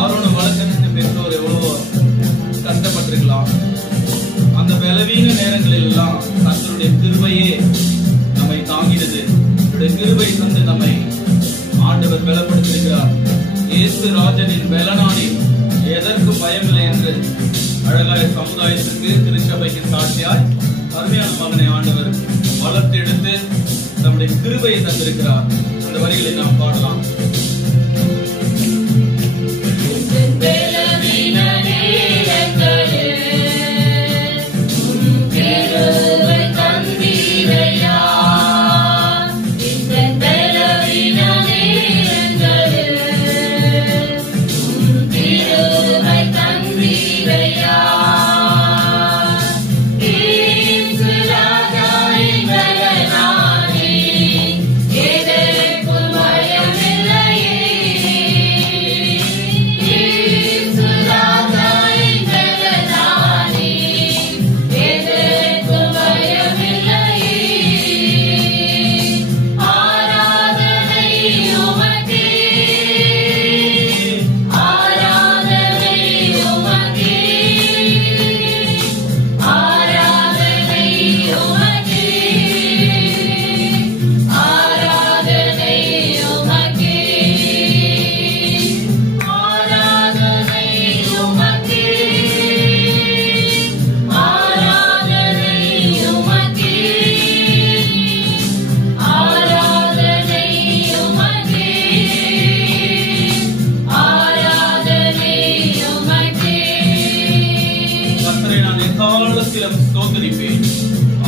ஆரோனை வளர்க்கறதுக்கு பெற்றோர் எவ்வளவோ கஷ்டப்பட்டிருக்கலாம். அந்த பலவீன நேரங்களில் எல்லாம் கர்த்தருடைய கிருபையே நம்மை தாங்கினது. கிருபை தந்து நம்மை ஆண்டவர் பலப்படுத்தியிருக்கிறார். இயேசு ராஜனின் பலனானி எதற்கும் பயமில்லை என்று அழகாய சமுதாயத்திற்கு திருச்சபைக்கு சாட்சியாய் அருமையான மகனை ஆண்டவர் வளர்த்து எடுத்து நம்முடைய கிருபையை தந்திருக்கிறார். அந்த வரிகளை நாம் பாடலாம்.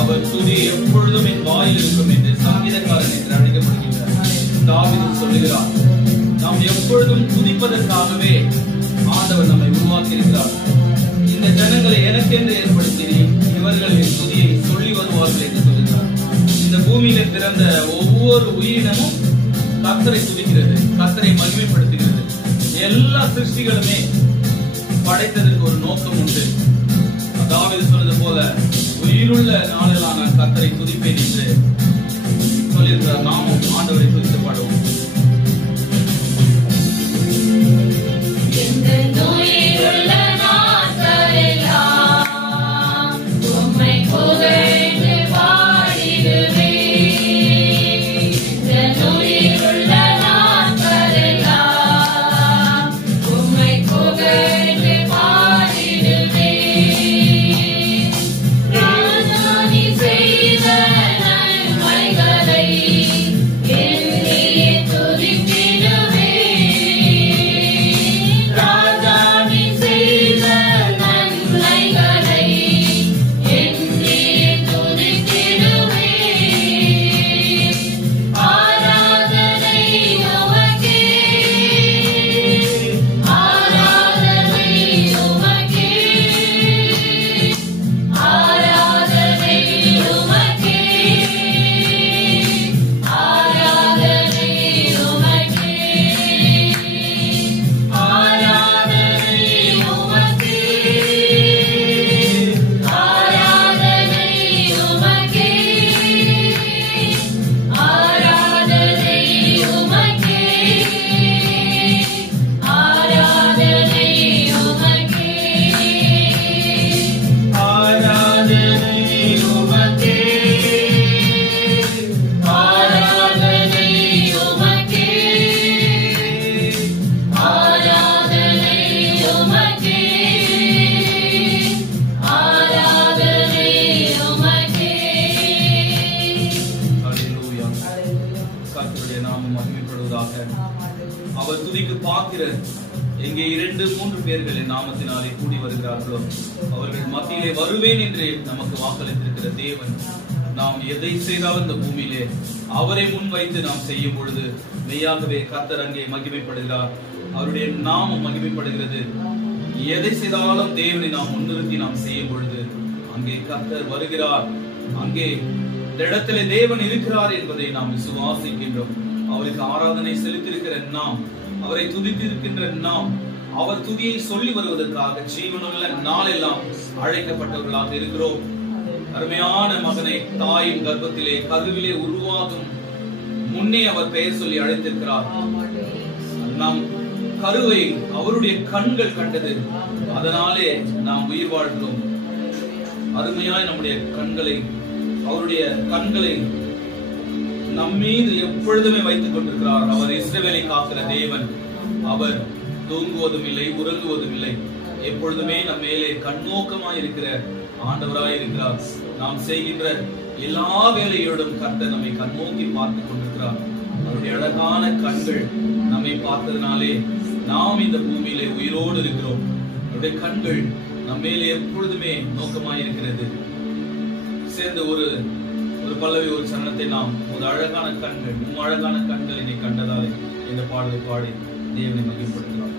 அவர் துதி எப்பொழுதும் என் வாயில் இருக்கும் என்று சங்கீதக்காரன் என்று அழைக்கப்படுகிறார். தாவீது சொல்லுகிறார், நாம் எப்பொழுதும் துதிப்பதற்காகவே ஆண்டவர் நம்மை உருவாக்கி இருக்கிறார். இந்த ஜனங்களை எனக்கென்று ஏற்படுத்தினேன், இவர்கள் என் துதியை சொல்லி வருவார்கள் என்று சொல்லுகிறார். இந்த பூமியில பிறந்த ஒவ்வொரு உயிரினமும் கர்த்தரை துதிக்கிறது, கர்த்தரை மகிமைப்படுத்துகிறது. எல்லா சிருஷ்டிகளுமே படைத்ததற்கு ஒரு நோக்கம் உண்டு. தாவீது சொன்னது போல உயிருள்ள நாளெல்லாம் நான் கர்த்தரை துதிப்பேன் என்று சொல்லியிருக்கிறார். நாமும் ஆண்டவரை துதித்து பாடுவோம். அவர் துதிக்கு பாத்திரர். எங்கே 2-3 பேர்கள் என் நாமத்தினாலே கூடி வருகிறார்களோ அவர்கள் மத்தியிலே வருவேன் என்று நமக்கு வாக்களித்திருக்கிற தேவன், நாம் எதை செய்தாலும் இந்த பூமியிலே அவரை முன்வைத்து நாம் செய்யும் பொழுது மெய்யாகவே கர்த்தர் அங்கே மகிமைப்படுகிறார். அவருடைய நாமம் மகிமைப்படுகிறது. எதை செய்தாலும் தேவனை நாம் முன்னிறுத்தி நாம் செய்யும் பொழுது அங்கே கர்த்தர் வருகிறார். அங்கே இந்த இடத்திலே தேவன் இருக்கிறார் என்பதை நாம் விசுவாசிக்கின்றோம். அவருக்கு ஆராதனை செலுத்தியிருக்கிற நாம், அவரை துதித்திருக்கின்ற நாம், அவர் துதியை சொல்லி வருவதற்காக ஜீவனுள்ள நாளெல்லாம் அழைக்கப்பட்டவர்களாக இருக்கிறோம். அருமையான மகனை தாயின் கர்ப்பத்திலே கருவிலே உருவாகும் முன்னே அவர் பெயர் சொல்லி அழைத்திருக்கிறார். நாம் கருவை அவருடைய கண்கள் கண்டது. அதனாலே நாம் உயிர் வாழ்கிறோம். அருமையாய் நம்முடைய கண்களை, அவருடைய கண்களை நம்மீது எப்பொழுதுமே வைத்துக் கொண்டிருக்கிறார். அவர் இஸ்ரவேலை காக்கிற தேவன். அவர் தூங்குவதும் இல்லை, உறங்குவதும் இல்லை. எப்பொழுதுமே நம் மேலே கண்ணோக்கமாய் இருக்கிற ஆண்டவராய் இருக்கிறார். நாம் செய்கின்ற எல்லா வேலையோடும் கர்த்தர் நம்மை கண்ணோக்கி பார்த்து கொண்டிருக்கிறார். அவருடைய அழகான கண்கள் நம்மை பார்த்ததுனாலே நாம் இந்த பூமியிலே உயிரோடு இருக்கிறோம். அவருடைய கண்கள் நம்ம மேலே எப்பொழுதுமே நோக்கமாய் இருக்கிறது. சேர்ந்து ஒரு பல்லவி, ஒரு சரணத்தை நாம், ஒரு அழகான கண்கள், அழகான கண்கள் என்னை கண்டதாலே இந்த பாடலை பாடி தேவனை மகிமைப்படுத்தலாம்.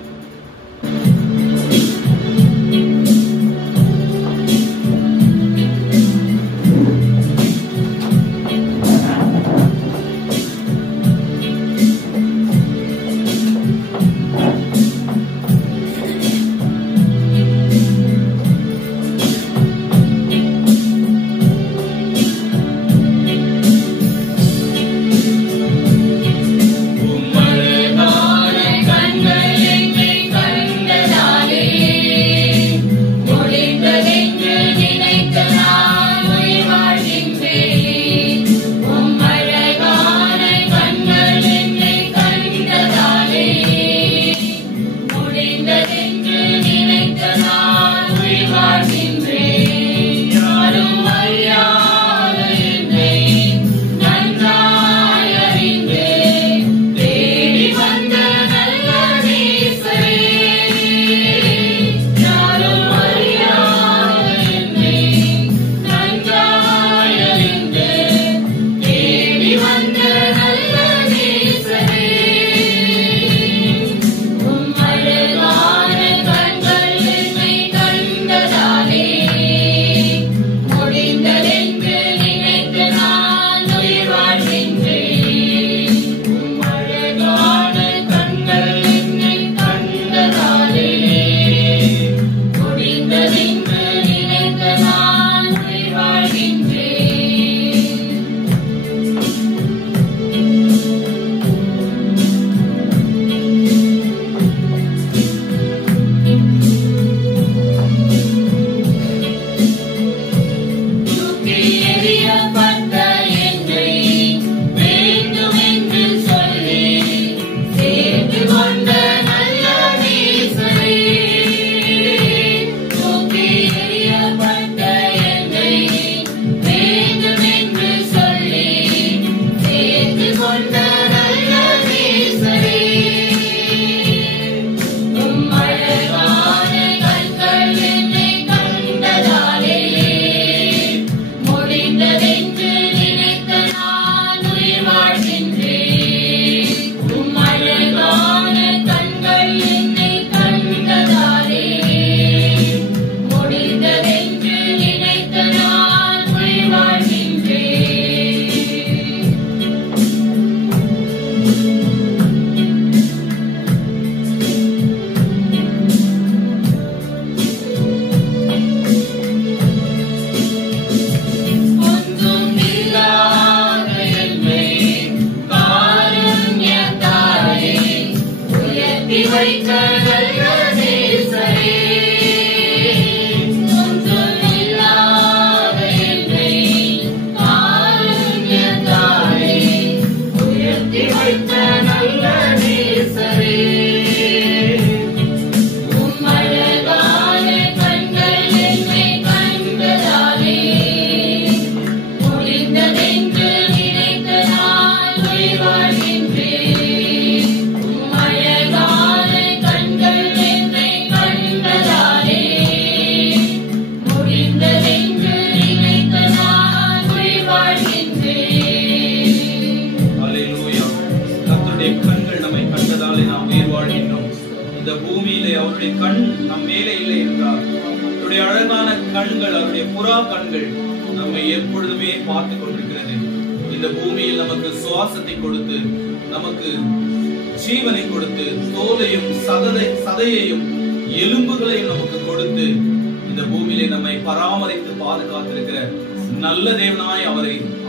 நல்ல தேவனாய்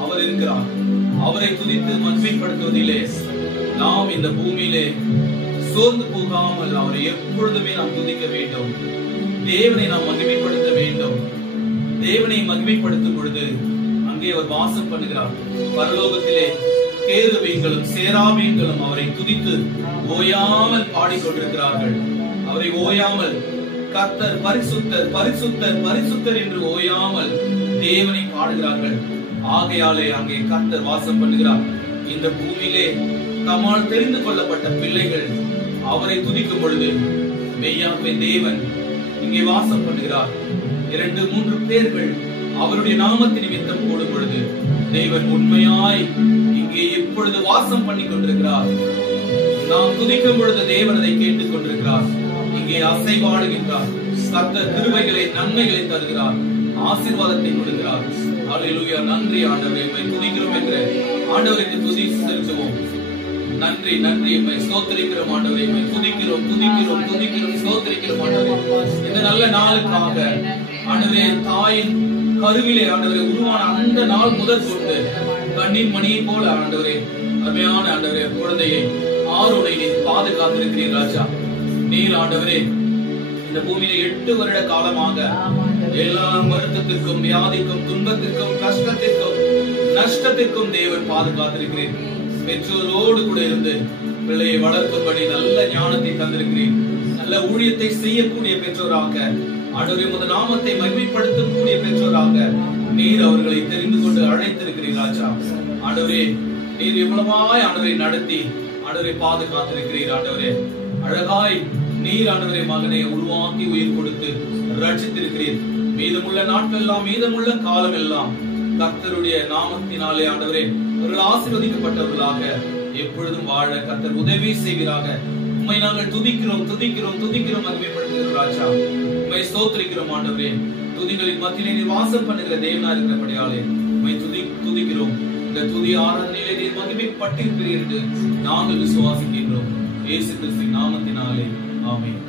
அவர் இருக்கிறார். அவரை துதித்து மகிமைப்படுத்துவதிலே நாம் இந்த பூமியிலே சோர்ந்து போகாமல் அவரை எப்பொழுதுமே நாம் துதிக்க வேண்டும். தேவனை நாம் மகிமைப்படுத்த வேண்டும். தேவனை மகிமைப்படுத்தும் பொழுது அங்கே அவர் வாசம் பண்ணுகிறார். பரலோகத்திலே கேருபீன்களும் சேராபீன்களும் அவரை துதித்து ஓயாமல் பாடிக்கொண்டிருக்கிறார்கள். அவரை ஓயாமல் கர்த்தர் பரிசுத்தர் பரிசுத்தர் பரிசுத்தர் என்று ஓயாமல் தேவனை பாடுகிறார்கள். ஆகையாலே அங்கே கர்த்தர் வாசம் பண்ணுகிறார். இந்த பூமியிலே தம்மால் தெரிந்து கொள்ளப்பட்ட பிள்ளைகள் அவரை துதிக்கும் பொழுது மெய்யாகவே தேவன் இங்கே வாசம் பண்ணுகிறார். 2-3 பேர்கள் அவருடைய நாமத்தின் நிமித்தம் கூடும் பொழுது தேவன் உண்மையாய் இங்கே எப்பொழுது வாசம் பண்ணி கொண்டிருக்கிறார். நாம் துதிக்கும் பொழுது தேவன் அதை கேட்டுக் கொண்டிருக்கிறார். இங்கே அசைவாடுகின்றார். கர்த்தர் கிருபைகளை நன்மைகளை தருகிறார். ஆசீர்வாதத்தை கொடுக்கிறார். அல்லேலூயா. நன்றி ஆண்டவரே, உம்மை துதிக்கிறோம் என்று ஆண்டவருக்கு துதி செலுத்துவோம். நன்றி நன்றி, உம்மை ஸ்தோத்திரிக்கிறோம் ஆண்டவரே, உம்மை துதிக்கிறோம் துதிக்கிறோம் துதிக்கிறோம் ஸ்தோத்திரிக்கிறோம் ஆண்டவரே. இந்த நல்ல நாளுக்காக ஆண்டவரே, தாயின் கருவிலே ஆண்டவரே உருவான அந்த நாள் முதல் கொண்டு கண்ணின் மணியை போல ஆண்டவரே, அருமையான ஆண்டவரே, குழந்தையை ஆரோனை நீர் பாதுகாத்திருக்கிறீர் ராஜா. நீர் ஆண்டவரே இந்த பூமியில 8 வருட காலமாக எல்லா வருத்தத்திற்கும் வியாதிக்கும் துன்பத்திற்கும் கஷ்டத்திற்கும் நஷ்டத்திற்கும் தேவன் பாதுகாத்திருக்கிறேன். பெற்றோரோடு கூட இருந்து பிள்ளையை வளர்க்கும்படி நல்ல ஞானத்தை தந்திருக்கிறேன். நல்ல ஊழியத்தை செய்யக்கூடிய பெற்றோராக ஆண்டவரே, உமது நாமத்தை மகிமைப்படுத்தக்கூடிய பெற்றோராக நீர் அவர்களை தெரிந்து கொண்டு அழைத்திருக்கிறீர் ராஜா. ஆண்டவரே, நீர் எவ்வளவாய் ஆண்டவரை நடத்தி ஆண்டவரை பாதுகாத்திருக்கிறீர். ஆண்டவரே, அழகாய் நீர் ஆண்டவரே மகனை உருவாக்கி உயிர் கொடுத்து ரட்சித்திருக்கிறீர். மீதமுள்ள நாட்கள் எல்லாம், மீதமுள்ள காலம் எல்லாம் கர்த்தருடைய நாமத்தினாலே ஆண்டவரே அவர்கள் ஆசீர்வதிக்கப்பட்டவர்களாக எப்பொழுதும் வாழ கர்த்தர் உதவி செய்வீராக. உம்மை நாங்கள் துதிக்கிறோம் துதிக்கிறோம் துதிக்கிறோம் மகிமைப்படுத்துகிறோம் ராஜா. உம்மை ஸ்தோத்திரிக்கிறோம் ஆண்டவரே. துதிகளின் மத்தியிலே நீர் வாசம் பண்ணுகிற தேவனா இருக்கிறபடியாலே உம்மை துதிக்கிறோம். இந்த துதி ஆராதனையிலே நீர் மகிமைப்பட்டிருக்கிறீர் என்று நாங்கள் விசுவாசிக்கின்றோம். இயேசு கிறிஸ்துவின் நாமத்தினாலே ஆமென்.